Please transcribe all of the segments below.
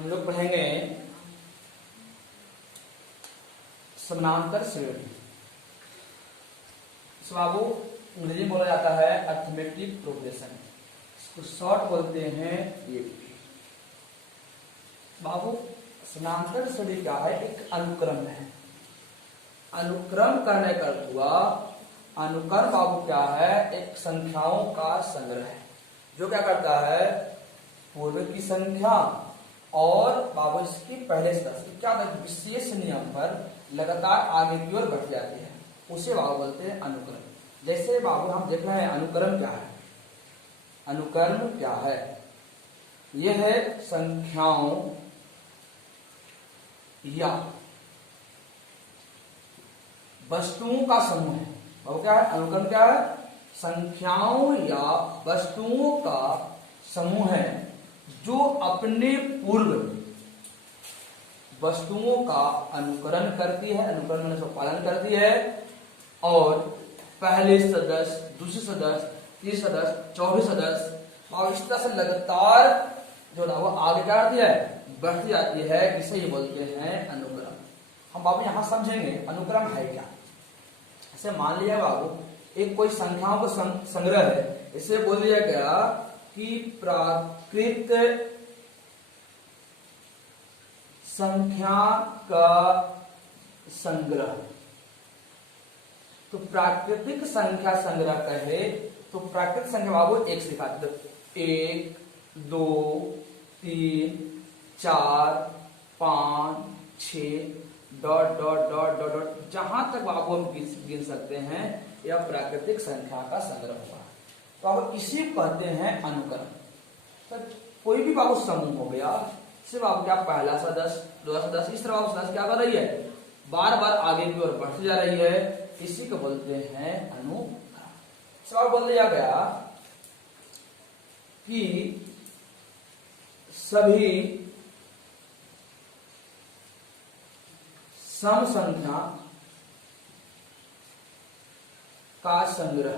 हम लोग पढ़ेंगे समानांतर श्रेणी। इस बाबू अंग्रेजी में बोला जाता है अर्थमेटिक प्रोग्रेशन, इसको शॉर्ट बोलते हैं APP। बाबू समानांतर श्रेणी क्या है? एक अनुक्रम है। अनुक्रम करने का अर्थ हुआ, अनुक्रम बाबू क्या है? एक संख्याओं का संग्रह है जो क्या करता है? पूर्व की संख्या और बाबू इसकी पहले सदस्य क्या विशेष नियम पर लगातार आगे की ओर बढ़ जाती है, उसे बाबू बोलते हैं अनुक्रम। जैसे बाबू हम देख रहे हैं अनुक्रम क्या है। अनुक्रम क्या है? यह है संख्याओं या वस्तुओं का समूह है। बाबू क्या है? अनुक्रम क्या है? संख्याओं या वस्तुओं का समूह है जो अपने पूर्व वस्तुओं का अनुकरण करती है, अनुकरण में पालन करती है, और पहले सदस्य, दूसरे सदस्य, तीसरे सदस्य, चौथे सदस्य और इस तरह से लगातार जो ना वो आगे क्या करती है? बढ़ती जाती है। इसे ही बोलते हैं अनुक्रम। हम बाबू यहां समझेंगे अनुक्रम है क्या। ऐसे मान लिया बाबू एक कोई संख्याओं का संग्रह है, इसे बोल दिया गया कि प्राकृत संख्या का संग्रह। तो प्राकृतिक संख्या संग्रह कहे तो प्राकृतिक संख्या बाबू एक से लिखा, 1 2 3 4 5 6 dot dot dot dot dot जहां तक बाबू हम गिन सकते हैं, यह प्राकृतिक संख्या का संग्रह हुआ। तो बाबू इसी कहते हैं अनुक्रम। तो कोई भी बाबू समूह हो गया, सिर्फ बाबू क्या पहला सदस्य, दूसरा सदस्य, इस तरह बाबू सदस्य क्या कर रही है? बार बार आगे की ओर बढ़ती जा रही है, इसी को बोलते हैं अनुक्रम। इस बार बोल दिया गया कि सभी सम संख्या का संग्रह।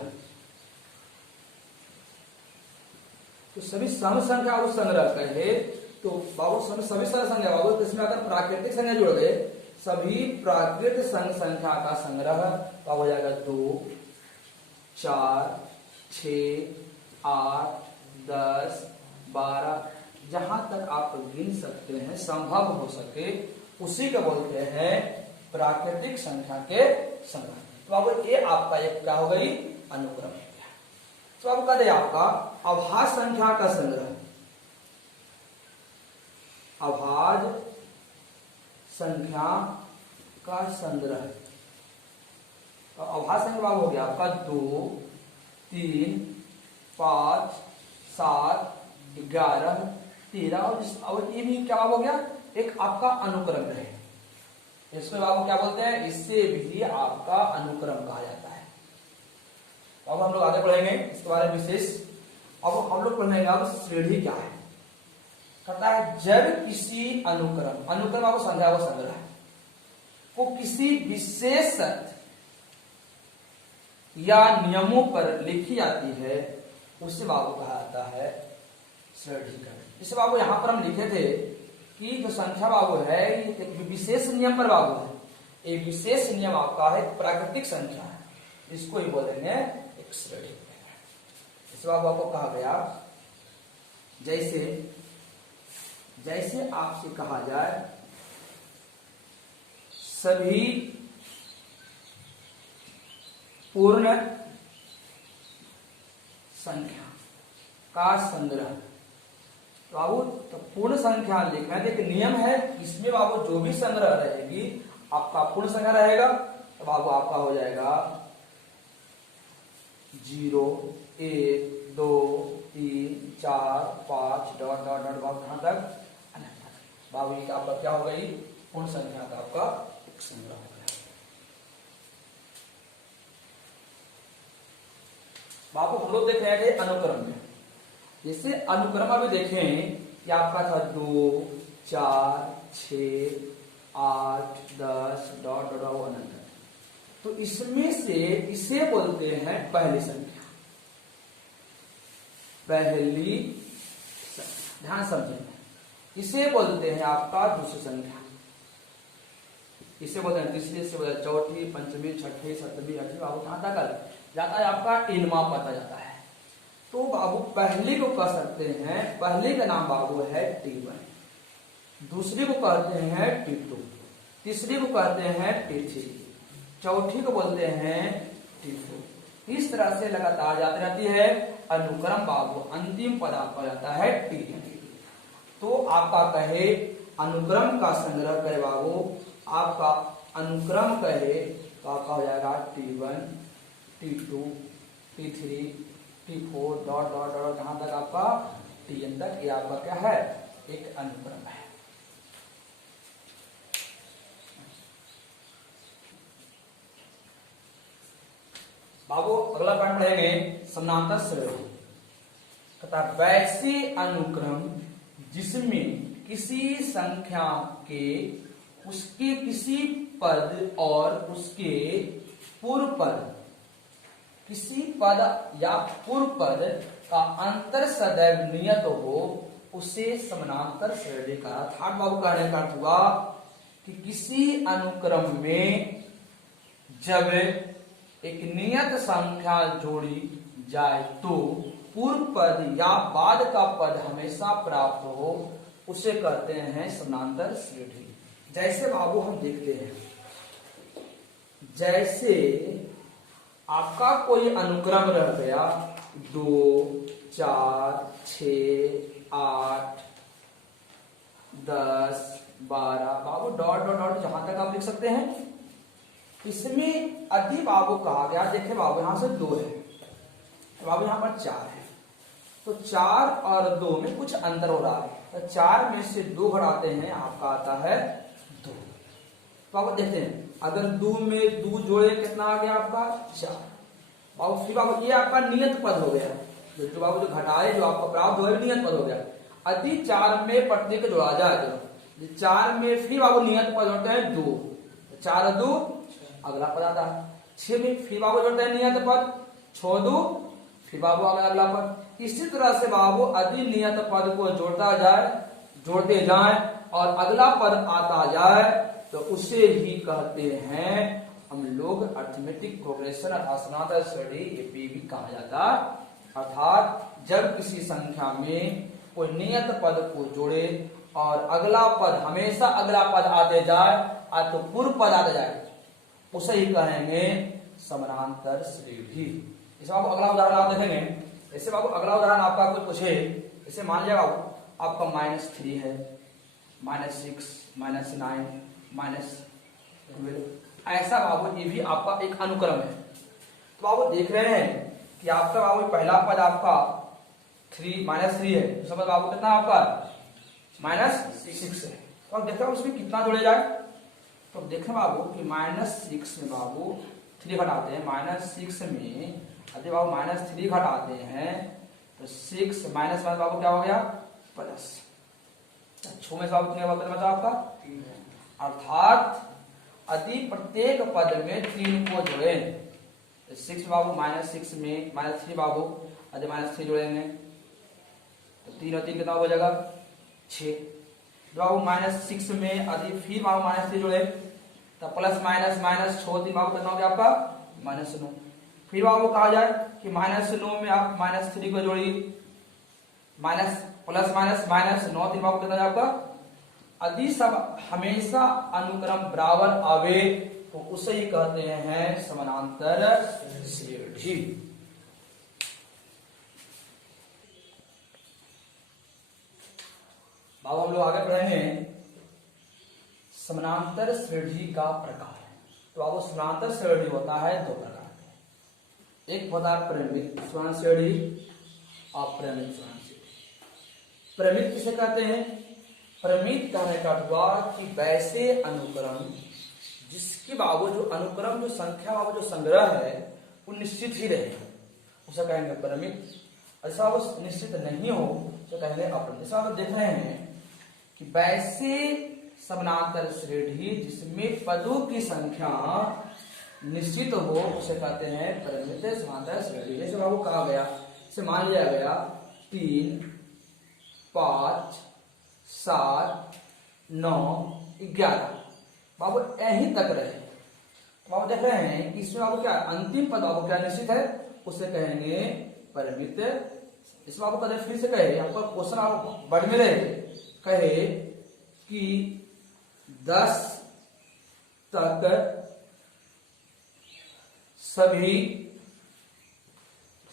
तो सभी सम संख्या को संग्रह कहे तो बाबू सभी सारे संख्या बाबू तो इसमें अगर प्राकृतिक संख्या जोड़ गए, सभी प्राकृतिक संख्या का संग्रह का हो जाएगा 2 4 6 8 10 12 जहां तक आप गिन सकते हैं, संभव हो सके, उसी को बोलते हैं प्राकृतिक संख्या के संग्रह। तो बाबू ये आपका एक क्या हो गई? अनुक्रम है। तो अब कह दे आपका अभाज्य संख्या का संग्रह। अभाज्य संख्या का संग्रह। तो अभाज्य संख्या बाबू हो गया आपका 2 3 5 7 11 13 और ये भी क्या हो गया? एक आपका अनुक्रम है। इसको बाबू क्या बोलते हैं? इससे भी आपका अनुक्रम कहा जाता है। अब हम लोग आगे बढ़ेंगे इसके बारे में विशेष। अब हम लोग पढ़ेंगे अब श्रेणी क्या है। कहता है जब किसी अनुक्रम, अनुक्रम आपको संख्या को संग्रह है, वो किसी विशेष या नियमों पर लिखी जाती है, उसे बाबू कहा जाता है श्रेणीकरण। इसे बाबू यहां पर हम लिखे थे कि जो संख्या बाबू है एक विशेष नियम पर बाबू है। एक विशेष नियम आपका है प्राकृतिक संख्या है, इसको ही बोलेंगे एक श्रेणी। इस बाबू आपको कहा गया जैसे आपसे कहा जाए सभी पूर्ण संख्या का संग्रह। बाबू तो पूर्ण संख्या लिखना है, एक नियम है, इसमें बाबू जो भी संग्रह रहेगी आपका पूर्ण संख्या रहेगा। तो बाबू आपका हो जाएगा 0 1 2 3 4 5 डॉट डॉट डॉट बाबू कहां तक? बाबू ये आपका क्या हो गई? पूर्ण संख्या का आपका एक संग्रह हो गया। बाबू हम लोग देख रहे थे अनुक्रम में। जैसे अनुक्रम अभी देखें कि आपका था 2 4 6 8 10 डॉट डॉट अनंत। तो इसमें से इसे बोलते हैं पहली संख्या। पहली ध्यान समझें, इसे बोलते हैं आपका दूसरी संख्या। इसे बोलते हैं तीसरी, इसे बोलते हैं चौथी, पंचमी, छठी, सप्तमी, आठवीं। बाबू कहाँ तक जाता है आपका इनवा पता जाता है। तो बाबू पहली को कह सकते हैं, पहले का नाम बाबू है T1, दूसरी को कहते हैं T2, तीसरी को कहते हैं T3, चौथी को बोलते हैं T4। इस तरह से लगातार जाती रहती है अनुक्रम बाबू। अंतिम पद आपका जाता है T। तो आपका कहे अनुक्रम का संग्रह करे बाबू, आपका अनुक्रम कहे तो आपका हो जाएगा T1, T2, T3, T4 dot dot dot जहां तक आपका Tn तक, ये आपका क्या है एक अनुक्रम है। बाबू अगला पॉइंट पढ़ेंगे समानांतर श्रेणी। तथा वैसे अनुक्रम जिसमें किसी संख्या के उसके किसी पद और उसके पूर्व पद, किसी पद या पूर्व पद का अंतर सदैव नियत हो, उसे समानांतर श्रेणी का। अर्थात बाबू कहने का अर्थ हुआ कि किसी अनुक्रम में जब एक नियत संख्या जोड़ी जाए तो पूर्व पद या बाद का पद हमेशा प्राप्त हो, उसे कहते हैं समानांतर श्रेणी। जैसे बाबू हम देखते हैं, जैसे आपका कोई अनुक्रम रह गया 2, 4, 6, 8, 10, 12 बाबू डॉट डॉट डॉट जहां तक आप लिख सकते हैं। इसमें अधि बाबू कहा गया, देखे बाबू यहां से 2 है, बाबू यहां पर 4 है, तो 4 और 2 में कुछ अंतर हो रहा है, तो 4 में से 2 घटाते हैं आपका आता है 2। तो आप देखते हैं अगर 2 में 2 जोड़े कितना आ गया आपका 4। बाबू फिर बाबू ये आपका नियत पद हो गया, जो बाबू जो घटाए जो आपका प्राप्त हो नियत पद हो गया। यदि 4 में प्रत्येक जोड़ा जाए तो 4 में फिर बाबू नियत पद होते हैं 2, 4 और 2 अगला पद आता है। 6 में फिर बाबू जोड़ते हैं नियत पद 6 2 फिर बाबू अगला पद। इसी तरह से बाबू यदि नियत पद को जोड़ते जाए और अगला पद आता जाए तो उसे ही कहते हैं हम लोग अर्थमेटिक प्रोग्रेशन अर्थात समानांतर श्रेणी, ये भी कहा जाता। अर्थात जब किसी संख्या में कोई नियत पद को जोड़े और अगला पद हमेशा अगला पद आते जाए तो पूर्व पद आते जाए, उसे ही कहेंगे समानांतर श्रेणी। इस बाबू अगला उदाहरण आप देखेंगे। ऐसे बाबू अगला उदाहरण आपका कोई पूछे, जैसे मान लिया बाबू आपका -3 है, -6, -9, -12, ऐसा बाबू ये भी आपका एक अनुक्रम है। तो बाबू देख रहे हैं कि आपका बाबू पहला पद आपका -3 है, दूसरा पद बाबू कितना आपका -6 है। तो आप देख रहे हो उसमें कितना जोड़े जाए, तो देखें बाबू कि -6 में बाबू 3 घटाते हैं, -6 में यदि बाबू -3 घटाते हैं तो 6 माइनस बाबू क्या हो गया प्लस 6 में से बाबू कितने बचा आपका 3 है। अर्थात यदि प्रत्येक पद में 3 को जोड़े तो 6 बाबू -6 में -3 बाबू यदि -3 जोड़ेंगे तो 3 और 3 कितना हो जाएगा 6। बाबू -6 में यदि फिर बाबू -3 जोड़े तो प्लस माइनस माइनस 6 3 बाबू कितना हो गया आपका -9। फिर बाबू कहा जाए कि -9 में आप -3 को जोड़ी प्लस माइनस माइनस 9 3 बाबू कितना आपका। यदि सब हमेशा अनुक्रम बराबर आवे तो उसे ही कहते हैं समानांतर श्रेणी। बाबू हम लोग आगे बढ़ेंगे समानांतर श्रेणी का प्रकार। तो बाबू समानांतर श्रेणी होता है 2 प्रकार के, एक होता है परिमित समानांतर श्रेणी और परिमित समानांतर श्रेणी। परिमित किसे कहते हैं, परिमित कहने का हुआ कि वैसे अनुक्रम जिसकी बाबू जो अनुक्रम जो संख्या बाबू जो संग्रह है वो निश्चित ही रहे, उसे कहेंगे परिमित। ऐसा वो निश्चित नहीं हो तो कहेंगे अपरिमित। ऐसा आप देख रहे हैं कि वैसे समानांतर श्रेणी जिसमें पदों की संख्या निश्चित हो उसे कहते हैं परिमित समानांतर श्रेणी। जैसे बाबू कहा गया, इसे मान लिया गया 3, 5, 7, 9, 11 बाबू यहीं तक रहे। तो बाबू देख रहे हैं कि इसमें बाबू क्या अंतिम पद बाबू क्या निश्चित है, उसे कहेंगे परिमित। इस बाबू कदे फिर से कहे, आपका क्वेश्चन आपको बढ़ में रहे, कहे कि 10 तक सभी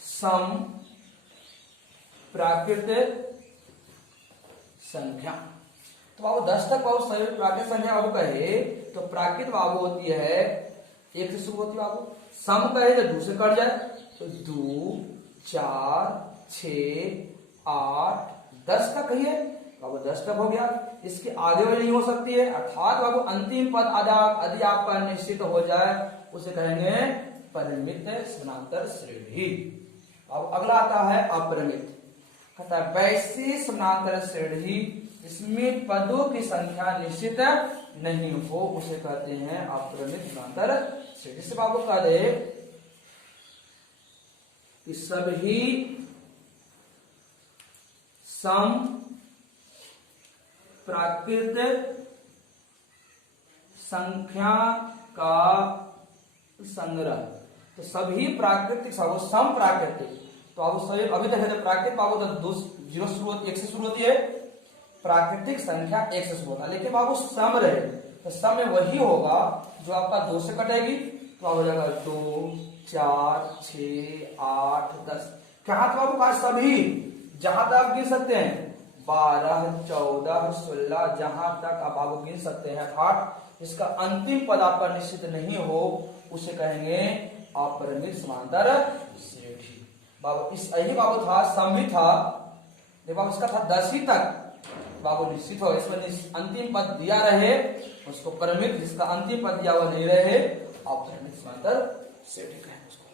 सम प्राकृतिक संख्या। तो बाबू 10 तक बाबू सभी प्राकृतिक संख्या बाबू कहे तो प्राकृत बाबू होती है 1 से शुरू होती है बाबू। सम कहे तो 2 से कट जाए तो 2, 4, 6, 8, 10 तक कहिए बाबू 10 तक हो गया। इसके आगे वाली नहीं हो सकती है, अर्थात बाबू अंतिम पद यदि आपका निश्चित हो जाए उसे कहेंगे परिमित समानांतर श्रेणी। अब अगला आता है अपरिमित। कहता है वैसी समानांतर श्रेणी जिसमें पदों की संख्या निश्चित नहीं हो उसे कहते हैं अपरिमित समानांतर श्रेणी। से बाबू कह दे कि सभी सम प्राकृतिक संख्या का संग्रह। तो सभी प्राकृतिक सम प्राकृतिक, तो अब सभी अभी तक प्राकृतिक बाबू तो 0 शुरू होती 1 से शुरू होती है, प्राकृतिक संख्या 1 से शुरू होता है। लेकिन बाबू सम रहे तो सम में वही होगा जो आपका 2 से कटेगी, तो अब हो जाएगा 2, 4, 6, 8, 10। कहा तो बाबू पास सभी जहां तक आप गिन सकते हैं 12, 14, 16 जहां तक आप बाबू गिन सकते हैं, अर्थात इसका अंतिम पद आपका निश्चित नहीं हो उसे कहेंगे अपरिमित समानांतर श्रेणी। बाबू इस यही बाबू था सम भी था, बाबू इसका था 10 ही तक बाबू निश्चित हो, इसमें अंतिम पद दिया रहे उसको परिमित, जिसका अंतिम पद दिया हुआ नहीं रहे अपरिमित समानांतर श्रेणी कहेंगे उसको।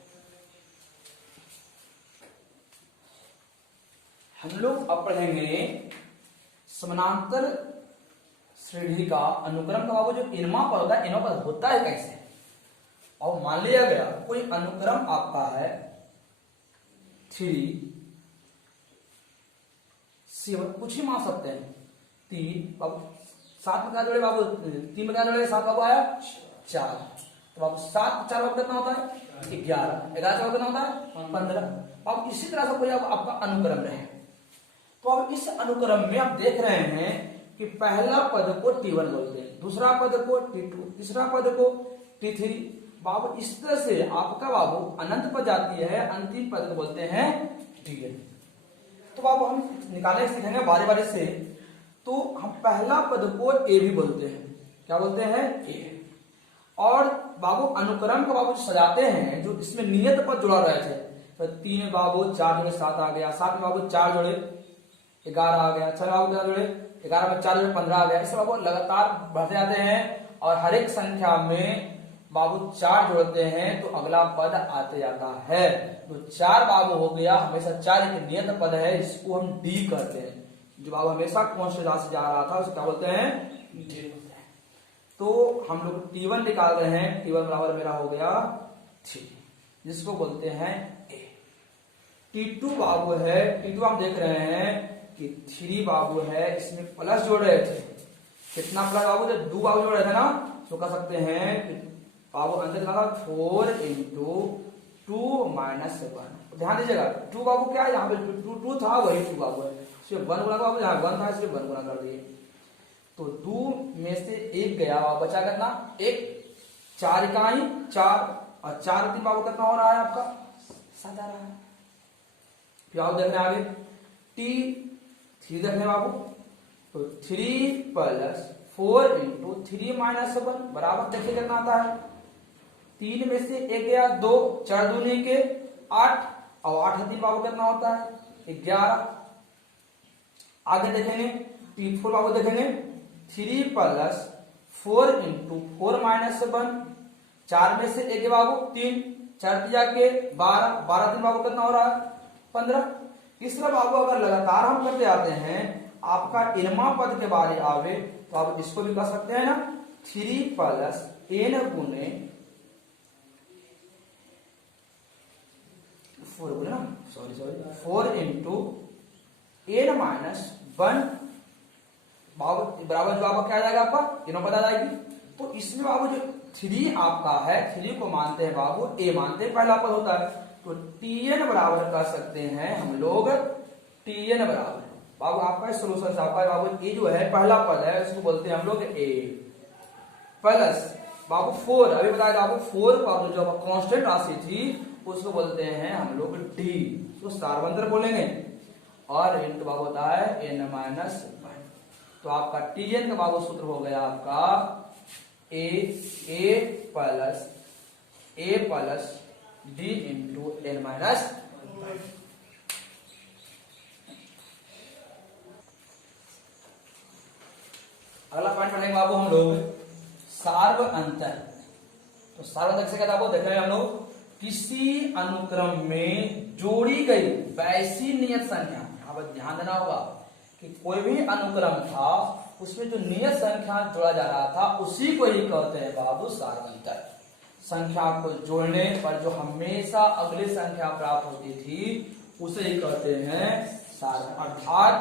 हम लोग अब पढ़ेंगे समानांतर श्रेणी का अनुक्रम का बाबू जो इनमा पद होता है, इनमा पद होता है कैसे। और मान लिया गया कोई अनुक्रम आपका है 3, 7, कुछ ही मान सकते हैं 3 बाबू 7 में क्या जोड़े बाबू 3 में क्या जोड़े 7 बाबू आया 4, तो बाबू 7 4 बाबू कितना होता है 11, 11 बाबू कितना होता है 15। अब इसी तरह से कोई आपका अनुक्रम रहे, तो अब इस अनुक्रम में आप देख रहे हैं कि पहला पद को T1 बोलते हैं, दूसरा पद को T2, तीसरा पद को T3। बाबू इस तरह से आपका बाबू अनंत पद जाती है, अंतिम पद को बोलते हैं Tn। तो बाबू हम निकालने सीखेंगे बारी बारी से। तो हम पहला पद को A भी बोलते हैं, क्या बोलते हैं A। और बाबू अनुक्रम को बाबू सजाते हैं जो इसमें नियत पद जुड़ा रहे थे, तो 3 में बाबू 4 जोड़े 7 आ गया, 7 में बाबू 4 जोड़े 11 आ गया, 6 बाबू क्या जोड़े 11 में 4 जोड़े 15 आ गया। इसे बाबू लगातार बढ़ते जाते हैं और हर एक संख्या में बाबू 4 जोड़ते हैं तो अगला पद आते जाता है। तो 4 बाबू हो गया, हमेशा 4 एक नियत पद है, इसको हम D कहते हैं। जो बाबू हमेशा कांस्टेंट राशि जा रहा था उसको क्या बोलते हैं D बोलते हैं। तो हम लोग T1 निकाल रहे हैं, T1 बराबर मेरा हो गया 3, जिसको बोलते हैं A। T2 बाबू है, T2 हम देख रहे हैं कि 3 बाबू है, इसमें प्लस जोड़ रहे थे, कितना प्लस बाबू जब 2 बाबू जोड़ रहे थे ना, तो कह सकते हैं बाबू अंदर लगा 4 into 2 minus 1। ध्यान दीजिएगा 2 बाबू क्या है, यहाँ पे 2 था वही 2 बाबू है, सिर्फ 1 गुना बाबू जहाँ 1 था सिर्फ 1 गुना कर दिए। तो 2 में से 1 गया, बचा कितना 1, 4 इकाई 4 और 4 3 बाबू कितना हो रहा है आपका 7 आ रहा है। फिर आप देख रहे हैं आगे T3 देख रहे बाबू, तो 3 + 4 into 3 minus 1 बराबर देखिए कितना आता है, 3 में से 1 गया 2, 4 दूनी के 8 और 8 3 बाबू कितना होता है 11। आगे देखेंगे T4 बाबू देखेंगे 3 + 4 into 4 minus 1, 4 में से 1 बाबू 3, 4 के 12, 12 3 बाबू कितना हो रहा है 15। इस तरह बाबू अगर लगातार हम करते आते हैं, आपका इनमा पद के बारे आवे तो आप इसको भी कर सकते हैं ना 3 + n गुने 4 गुने ना सॉरी 4 into n - 1 बाबू बराबर जो आपका क्या आ जाएगा, आपका तीनों पता जाएगी। तो इसमें बाबू जो 3 आपका है, 3 को मानते हैं बाबू ए मानते हैं, पहला पद होता है। तो tn बराबर कर सकते हैं हम लोग, tn बराबर बाबू आपका सोल्यूशन से आपका बाबू ए जो है पहला पद है उसको बोलते हैं हम लोग ए प्लस बाबू 4, अभी बताया बाबू 4 बाबू जो कांस्टेंट राशि थी उसको बोलते हैं हम लोग डी, उसको सारवंतर बोलेंगे। और इनका बाबू होता है n-1। तो आपका tn का बाबू सूत्र हो गया आपका ए प्लस डी इंटू n-1। अगला पॉइंट पढ़ेंगे बाबू हम लोग सार्व अंतर। तो सार्व अंतर से क्या देख रहे हैं हम लोग, किसी अनुक्रम में जोड़ी गई वैसी नियत संख्या, यहाँ पर ध्यान देना होगा कि कोई भी अनुक्रम था उसमें जो नियत संख्या जोड़ा जा रहा था उसी को ही कहते हैं बाबू सार्व अंतर। संख्या को जोड़ने पर जो हमेशा अगली संख्या प्राप्त होती थी उसे ही कहते हैं सार्व। अर्थात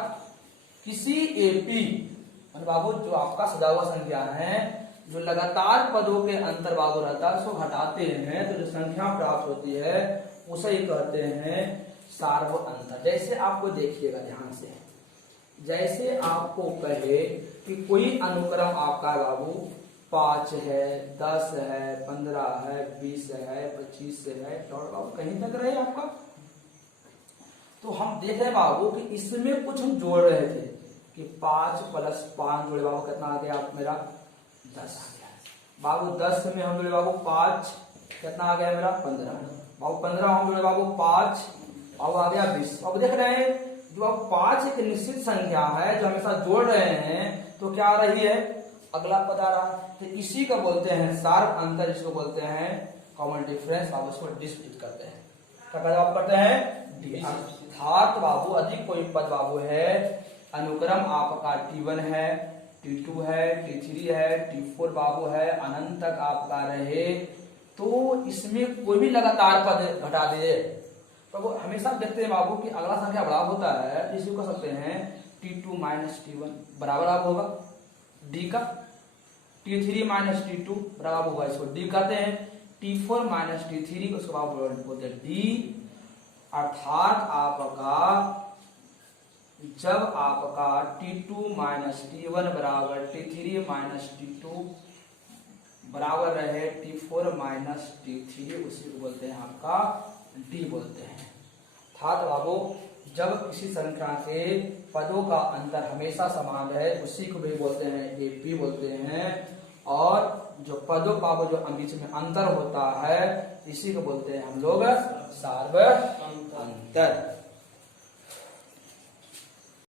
किसी एपी बाबू जो आपका सदा हुआ संख्या है, जो लगातार पदों के अंतर बाबू रहता है उसको घटाते हैं तो जो संख्या प्राप्त होती है उसे ही कहते हैं सार्व अंतर। जैसे आपको देखिएगा ध्यान से, जैसे आपको कहे कि कोई अनुक्रम आपका बाबू 5 है, 10 है, 15 है, 20 है, 25 है, और बाबू कहीं तक रहे आपका। तो हम देख रहे बाबू कि इसमें कुछ हम जोड़ रहे थे कि 5 + 5 जोड़े बाबू कितना आ गया आप मेरा 10 आ गया बाबू। 10 में हम जोड़े बाबू 5 कितना आ गया मेरा 15 बाबू। 15 हम जोड़े बाबू 5 बाबू आ गया 20। अब देख रहे हैं जो अब 5 एक निश्चित संख्या है जो हमेशा जोड़ रहे हैं तो क्या आ रही है, अगला पद आ रहा है। तो इसी का बोलते हैं सार्व अंतर, जिसको बोलते हैं कॉमन डिफरेंस। बाबू इसको डिस्प्यूट करते हैं, क्या आप करते हैं, अर्थात बाबू अधिक कोई पद बाबू है, अनुक्रम आपका T1 है, T2 है, T3 है, T4 बाबू है, अनंत तक आपका रहे तो इसमें कोई भी लगातार पद घटा दे। तो हमेशा देखते हैं बाबू कि अगला संख्या बड़ा होता है, इसी को कह सकते हैं T2 - T1 बराबर आप होगा D का, T3 - T2 बराबर होगा, इसको D कहते हैं। T4 - T3 उसको आप बोलते हैं D। अर्थात आपका जब आपका T2 - T1 बराबर T3 - T2 बराबर रहे T4 - T3 उसी को बोलते हैं आपका D बोलते हैं। अर्थात बाबू जब किसी संख्या के पदों का अंतर हमेशा समान रहे उसी को भी बोलते हैं AP बोलते हैं। और जो पदों बाबू जो बीच में अंतर होता है इसी को बोलते हैं हम लोग सार्व अंतर।